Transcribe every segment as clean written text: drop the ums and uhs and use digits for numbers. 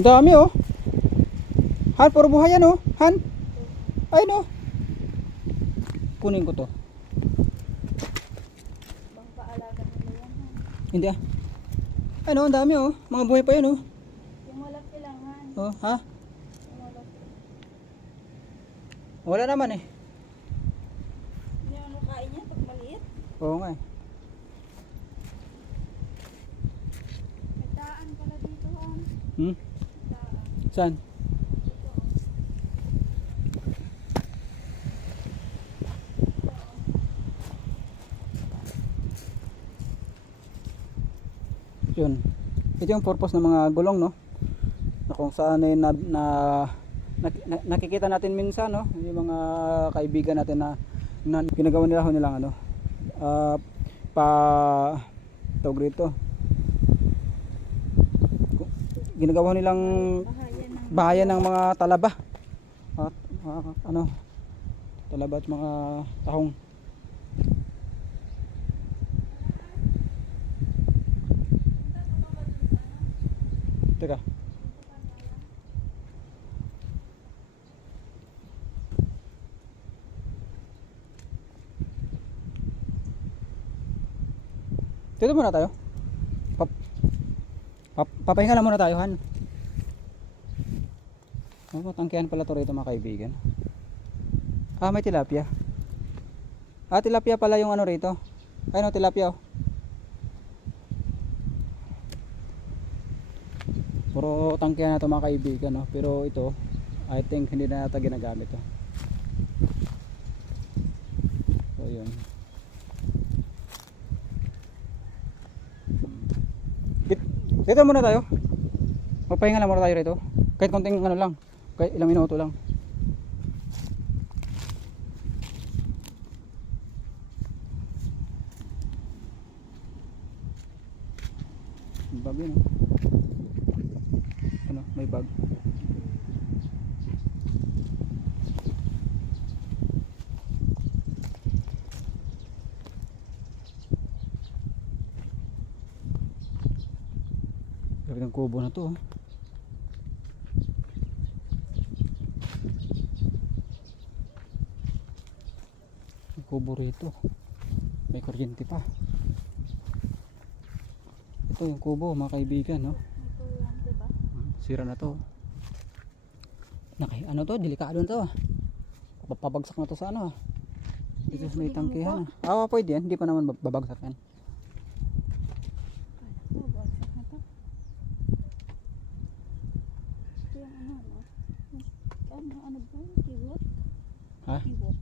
Ang dami oh. Han, puro buhay yan oh. Han. Ay no. Kunin ko to. Bang paalaga nila yan. Hindi ah. Ay no, ang dami oh. Mga buhay pa yan oh. Yung walang kailangan. Oh, ha? Yung walang Wala naman eh. Hindi ano kain yan pag maliit. Oo nga eh. May daan pala dito. Hmm? Daan. Saan? Yun. Ito yung purpose ng mga gulong no. Na kung saan eh, nakikita natin minsan no, yung mga kaibigan natin na ginagawa nila nilang ano pa tawag rito. Ginagawa nilang bahayan ng mga talaba. At ano talaba at mga tahong. Teka. Dito muna tayo. Papahinga lang muna tayo, Han. Oh, matangkihan pala to rito mga kaibigan. Ah, may tilapia. Ah, tilapia pala yung ano rito. Ayun oh, tilapia oh. Puro tangkihan na ito mga kaibigan no? Pero ito I think hindi na natin ginagamit to. So yun. Dito muna tayo. Magpahinga lang muna tayo rito. Kahit konting ano lang. Kahit ilang minuto lang. Bag yun oh. Ano, may bag. Grabe ng kubo na to oh. May kubo rito. May kuryente pa. Ito yung kubo mga kaibigan no. Ito yan, diba? Sira na to. Ano to, delikado na to. Papabagsak na to sa ano. Dito sa may tangkihan. Ah, pwede yan, hindi pa naman babagsak yan. Oh, bagsak na to. Ito yung ano ba? Kiwot? Ha? Kiwot.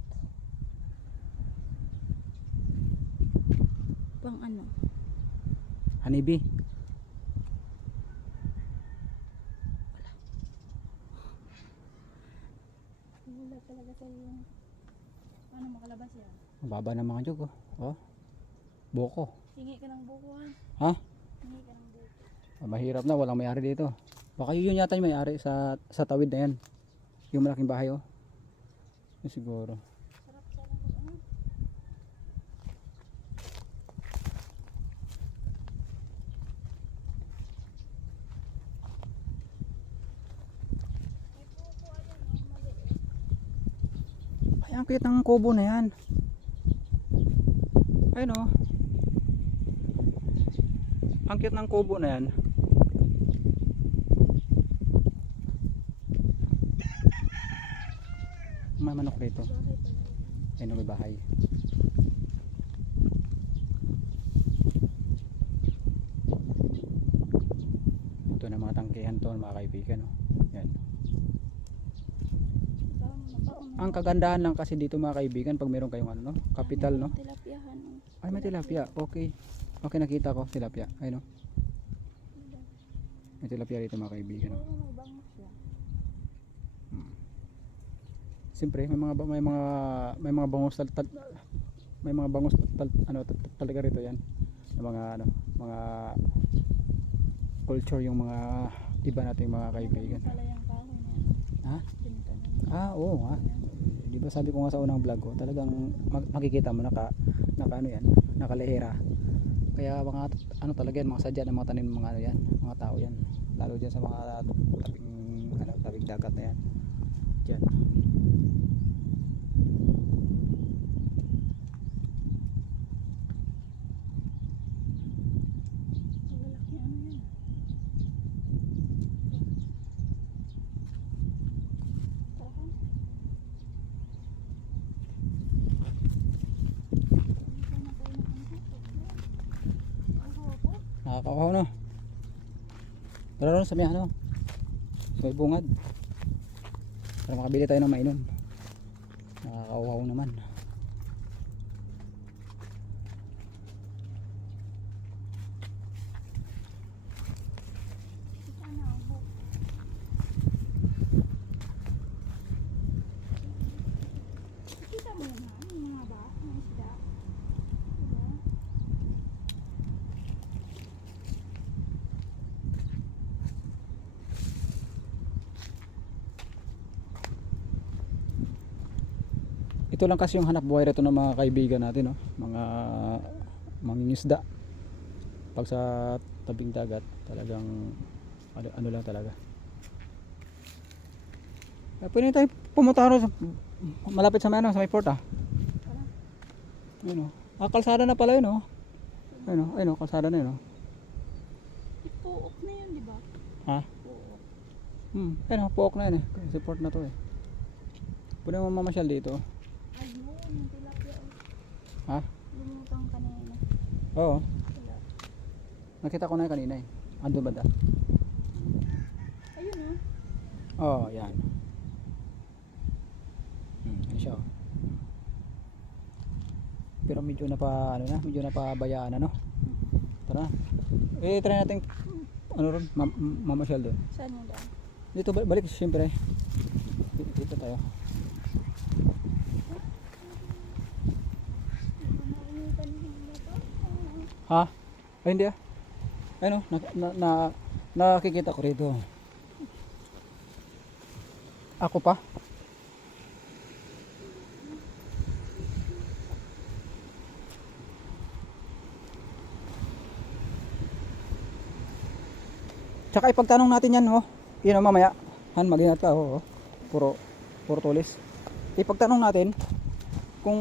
Pang ano? Honeybee. Wala talaga sa yung ano makalabas yan. Ang baba ng mga jog oh. Oh. Buko. Hingi ka ng bukuhan. Ha? Hingi ka ng buko. Mahirap na, walang may-ari dito. Baka yun yata yung may-ari sa tawid na yan. Yung malaking bahay oh. Yun siguro. Sarap sana mag ano. May buko ayan oh, maliit. Ay, ang cute ng kubo na yan. Ayun oh. Ang cute ng kubo na yan. May manok rito. Bakit? Ayun oh, may bahay. Ito na mga tangkihan to mga kaibigan oh. Yan. Ang kagandahan lang kasi dito mga kaibigan pag meron kayong ano no, kapital no. Tilapiahan oh. Ay may tilapia. Okay. Okay, nakita ko tilapia. Ayun no. May tilapia dito mga kaibigan. Oo, may bangus yan. Siyempre may mga bangus may mga bangus talaga rito yan. Yung mga ano, mga culture yung mga iba nating mga kaibigan. Pala yung kahoy na yan. Ha? Pinta na. Ah, oo nga. Di ba sabi ko nga sa unang vlog ko, talagang makikita mo naka ano yan, nakalehera. Kaya mga ano talaga yan, mga sadya ng mga tanim ng mga ano yan, mga tao yan. lalo dyan sa mga tabing dagat na yan. Dyan. Malalaki ano yan. Tarahan. Nakakakuha no. Tara ron sa may ano. Sa may bungad. Para makabili tayo ng mainom. Nakakauhaw naman. Kita mo naman yung mga ba? Mga isda. Diba? Ito lang kasi yung hanap buhay rito ng mga kaibigan natin, no? Mga mangingisda. Pag sa tabing dagat, talagang ano lang talaga. Pwede tayo pumunta ron malapit sa may ano, sa may port ah. Ayun oh. Kalsada na pala yun oh. Ayun oh, kalsada na yun oh. Ipuok na yun, di ba? Ha? Puok. Ayun oh, puok na yun eh. Kasi port na to eh. Pwede mo mamasyal dito. Ayun, yung tilapia. Ha? Lumutang kanina. Oo. Wala. Nakita ko na yun kanina eh. Andun banda. Ayun oh. Oo, yan. Ano siya oh. Pero medyo medyo napabayaan ano. Tara. Try natin ron, mamasyal doon. Saan yung daan? Dito balik siyempre. Dito tayo. Ha? Ay hindi ah. Ayun oh, nakikita ko rito. Ako pa? Tsaka ipagtanong natin yan oh. Yun oh, mamaya. Mag-ingat ka oh. Puro tulis. Ipagtanong natin kung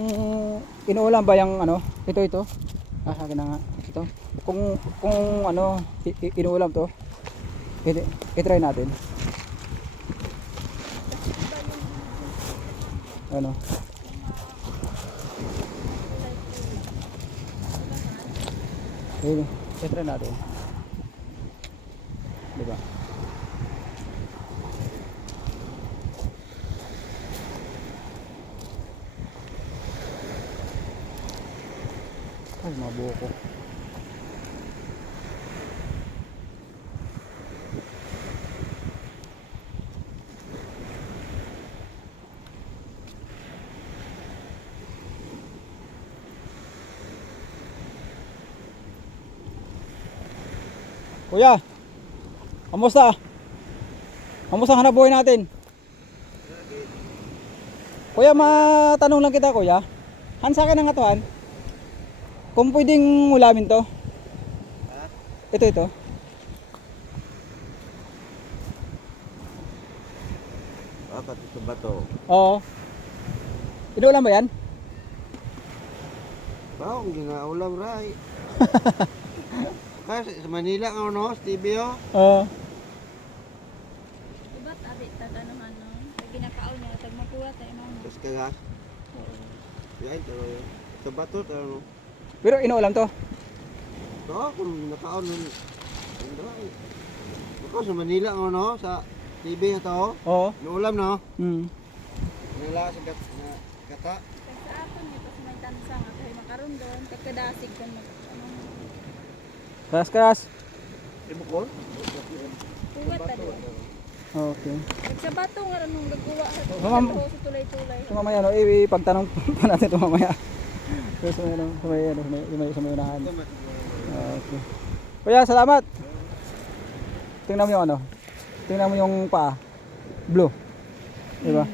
inuulam ba yung ano, ito. Akin na nga. Ito. Kung ano, inuulam to. I-try natin. Ano? Ayun, i-try natin. Diba? Ay, mga buko. Kuya, kamusta? Kamusta ang hanap buhay natin? Kuya, matanong lang kita kuya. Hansa ka ng katuan? Kung pwedeng ulamin to? Ito. Bakit ito ba to? Oo. Inuulam ba yan? Wow, hindi nga ulam ray. Kasi sa Manila nga no, Stevie oh. Oo. Diba tabi, tatanahan no? Pag ginakaon niya, tag makuha tayo mo. Tapos kagas. Yan, pero sa bato, ano. Pero inuulam to? So, kung nakaon nun. Ano ray. Ako sa Manila nga no, sa TV na to. Oo. Inuulam no. Nila sa kata. Sa aton niya, tapos may tansa nga, kaya makaroon doon, kakadasig ka mag, ano, Kas. Ibukol? kuha ta doon. Okay. Pag sa bato nga rin nung gagawa, Ma'am. sa tulay-tulay. So mamaya no, ipagtanong pa natin ito mamaya. So, sa may unahan. Okay. Kuya, salamat. Tingnan mo yung ano. Tingnan mo yung paa. Blue. Di ba?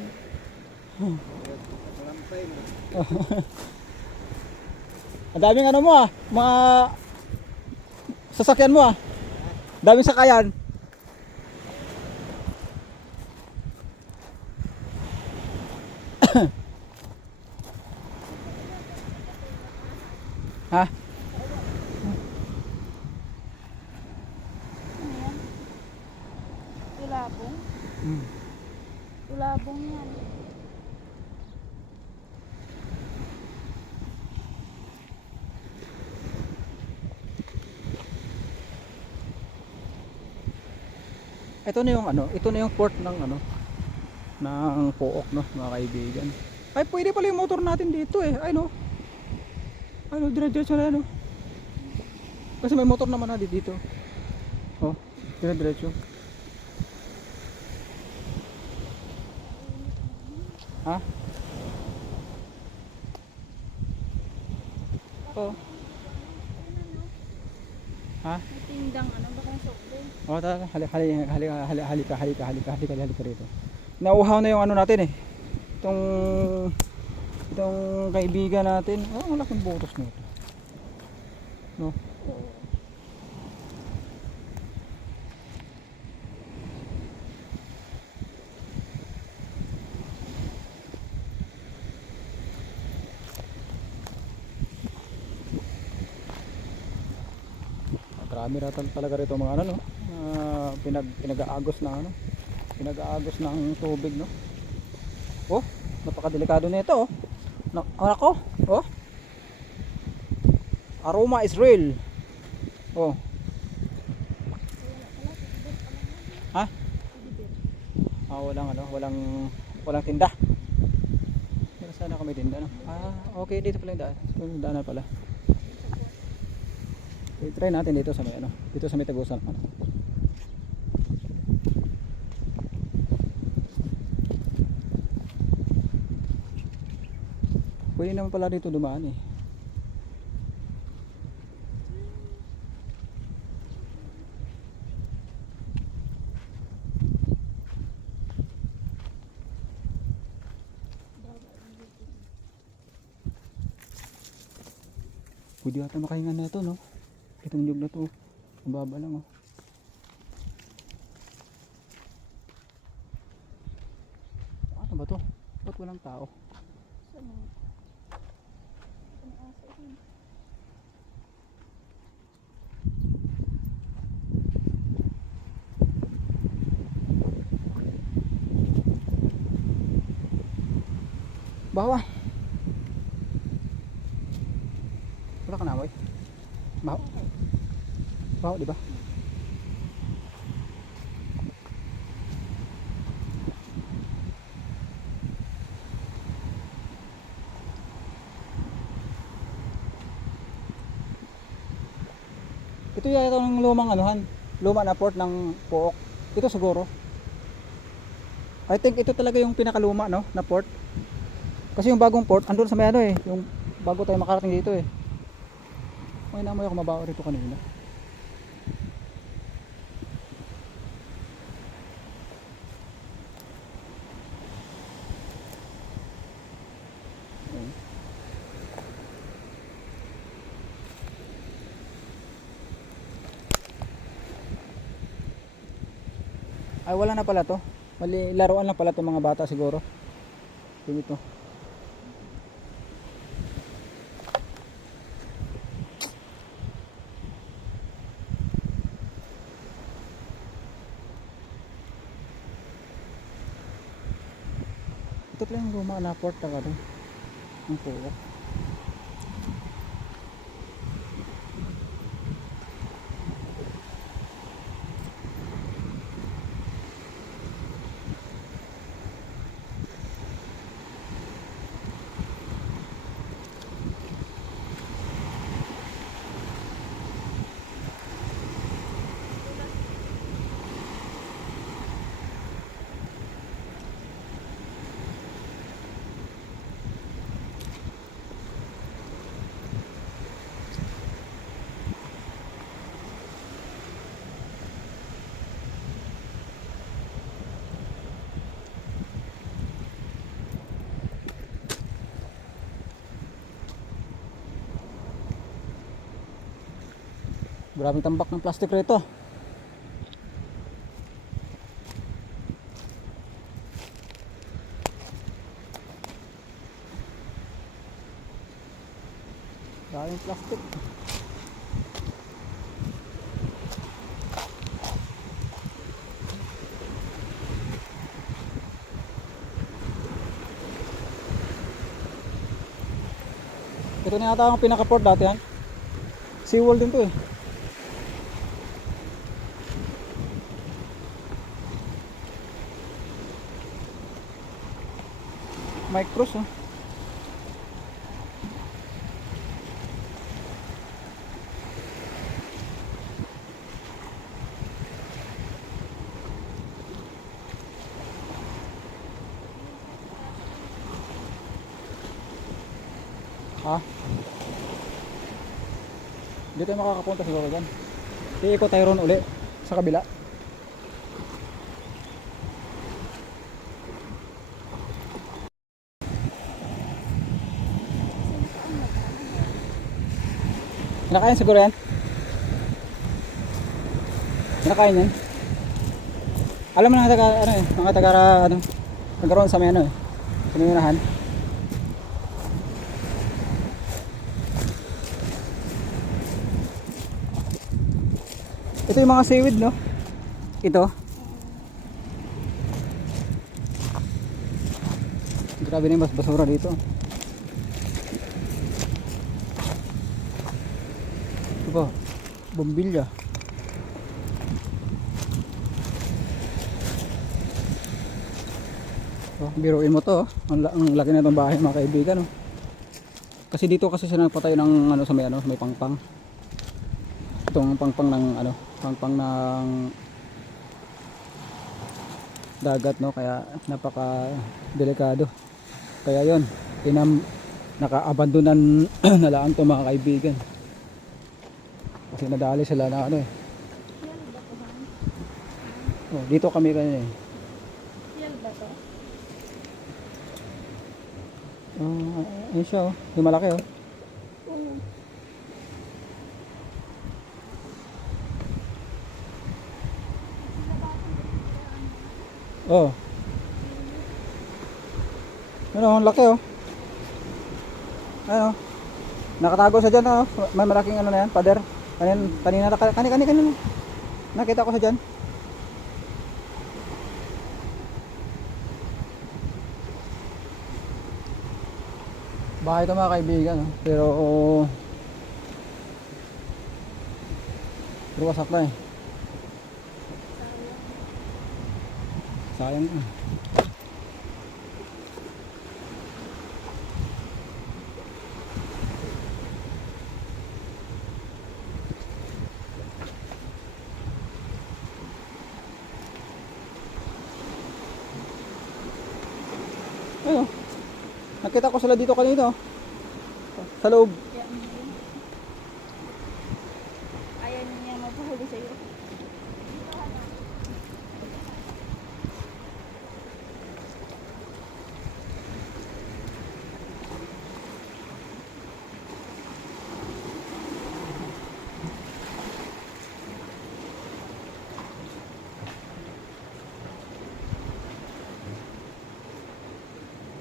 Ang daming ano mo mga sasakyan mo daming sakayan. Ha? Ano yan? Tulabong? Hmm. Tulabong yan. Ito na yung ano, ito na yung port ng ano, ng Pook, no, mga kaibigan. Ay, pwede pala yung motor natin dito eh. Ay no. Ay no, dire-diretso na yan, no. Kasi may motor naman na dito. Oh, dire-diretso. Ha? Oh. Ha? May tindang ano, baka yung sokle. Oh, tara, halika rito. Nauhaw na yung ano natin eh. Itong kaibigan natin. Oh, ang laking butos nito. No. Marami ratan talaga rito mga ano, no. Pinag-aagos na ano. Pinag-aagos ng tubig, no. Oh, napakadelikado nito, oh. Ako, oh. Aroma is real. Oh. Ha? Ah, walang ano, walang tinda. Pero sana kami tinda, no. Ah, okay, dito pala yung daan. Yung daanan pala. I-try natin dito sa may ano, dito sa may Tagusan ano. Pwede naman pala dito dumaan eh. Pwede ata makahinga na ito, no? Itong nyug na to, ang baba lang, oh. Ano ba to? Ba't walang tao? Saan mo? Saan ang aso yun? Bawa. Wala ka na, boy. Baho. Baho, di ba? Ito yata ng lumang anuhan, luma na port ng Pook. Ito siguro. I think ito talaga yung pinakaluma, no, na port. Kasi yung bagong port, andun sa may ano eh, yung bago tayo makarating dito eh. May namoy ako mabaho rito kanina. Ayun. Ay, wala na pala to. Mali, laruan lang pala to mga bata siguro. Ito. Ito pala yung luma na port na ano. Ang Pook. Maraming tambak ng plastic rito. Daming Daming plastic. Ito na yata ang pinaka-port dati yan. Seawall din to eh. Mike Cruz oh. Ha? Hindi tayo makakapunta siguro dyan. Iikot tayo ron uli sa kabila. Kinakain siguro yan. Kinakain yan. Alam mo na taga ano eh, mga taga ano, nagkaroon sa may ano eh. Pinunahan. Ito yung mga seaweed, no? Ito. Grabe na yung basura dito. Ito pa, bombilya. Oh, biruin mo to, oh. Ang laki na itong bahay mga kaibigan, oh. Kasi dito kasi sila nagpatay ng ano sa may pangpang. Itong pangpang ng ano, pangpang ng dagat, no, kaya napaka delikado. Kaya yon, naka-abandonan na lang 'to mga kaibigan. Kasi nadali sila na ano eh. Oh, dito kami kanina eh. Yan ba to? Ayun siya oh, yung malaki oh. Oo. Oh. Ano, ang laki oh. Ano? Nakatago sa dyan oh. May malaking ano na yan, pader. Kanina. Nakita ko sa dyan. Bahay ito mga kaibigan oh. Pero wasak na eh. Sayang eh. Ayun. Nakita ko sila dito kanina oh. Sa loob. Yan. Ayaw niya mapuhuli sa'yo.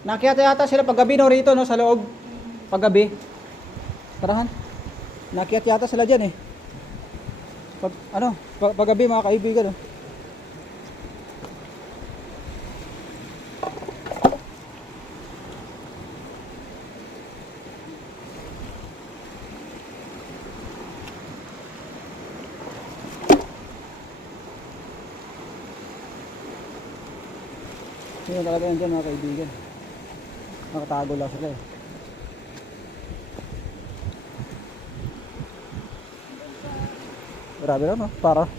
Nakita yata sila paggabi no rito no sa loob. Paggabi. Tarahan. Nakita yata sila diyan eh. Paggabi mga kaibigan oh. Sino talaga yan dyan mga kaibigan. Nakatago lang sila eh. Grabe lang no. Para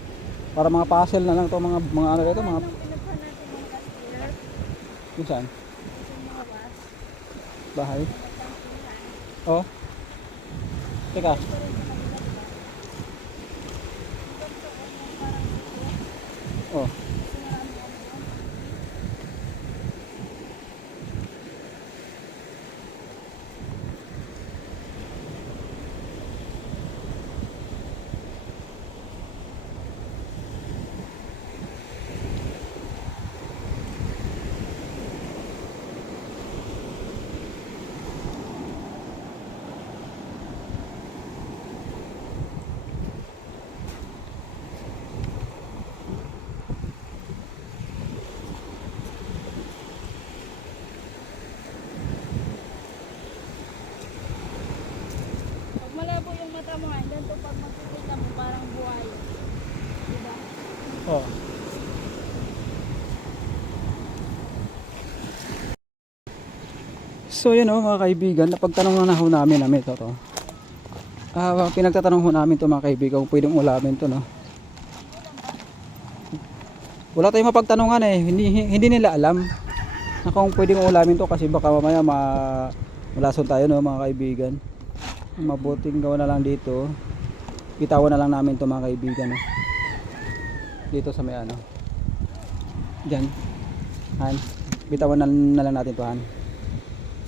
mga puzzle na lang to mga ano dito mga Nung pinupuhan natin yung last year, kung saan? yung mga was, Bahay. nagtangkihan. Oh. Teka. Oh. Oh. So yun oh mga kaibigan, napagtanong na ho namin ito to. Pinagtatanong ho namin to mga kaibigan kung pwedeng ulamin to, no. Wala tayong mapagtanungan eh, hindi nila alam na kung pwedeng ulamin to kasi baka mamaya malason tayo, no mga kaibigan. Mabuting gawa na lang dito. Bitawan na lang namin to mga kaibigan, no. Dito sa may ano. Diyan. Han. Bitawan na lang natin to, Han.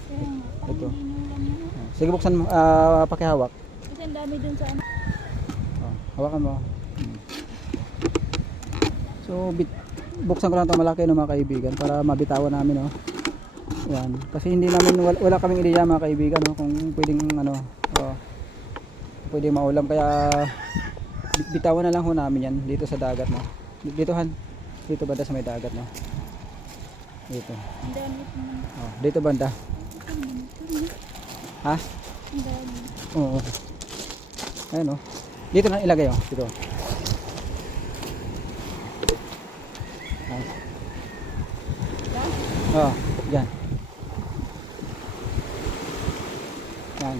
Kaya nga, parang Ito. hindi nyo lang yun. Sige buksan mo, pakihawak. Kasi ang dami dun sa ano. Oh, hawakan mo. So buksan ko lang ito malaki, no mga kaibigan, para mabitawan namin, no. Yan. Kasi hindi namin wala kaming ideya mga kaibigan, no, kung pwedeng ano, pwedeng maulam, kaya bitawan na lang ho namin yan dito sa dagat, no. Dito Han. Dito banda sa may dagat, no. Dito. Ang dami naman. Oh, dito banda. Ha? Ang dami. Oo. Ayun, oh. Dito na ilagay, oh. Dito. Ayan. Oh, yan. Yan.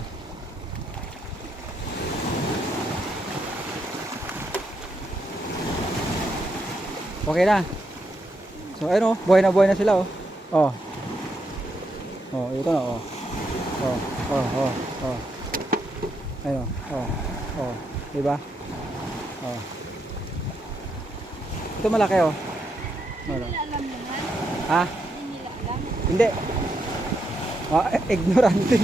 Okay na. So ayun, oh, buhay na sila, oh. Oh. Oh, ito na, oh. Oh, oh, oh, oh. Ayun, oh. Oh, diba? Oh. Ito malaki, oh. Hindi nila alam naman. Ha? Hindi nila alam. Hindi. Ignorante.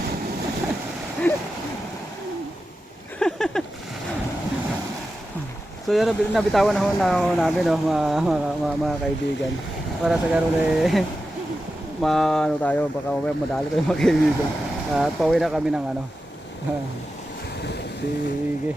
So yun, nabitawan na ho namin, no, mga kaibigan. Para sa ganun eh, ano tayo, baka mamaya madali tayo mga kaibigan. At pauwi na kami ng ano. Sige.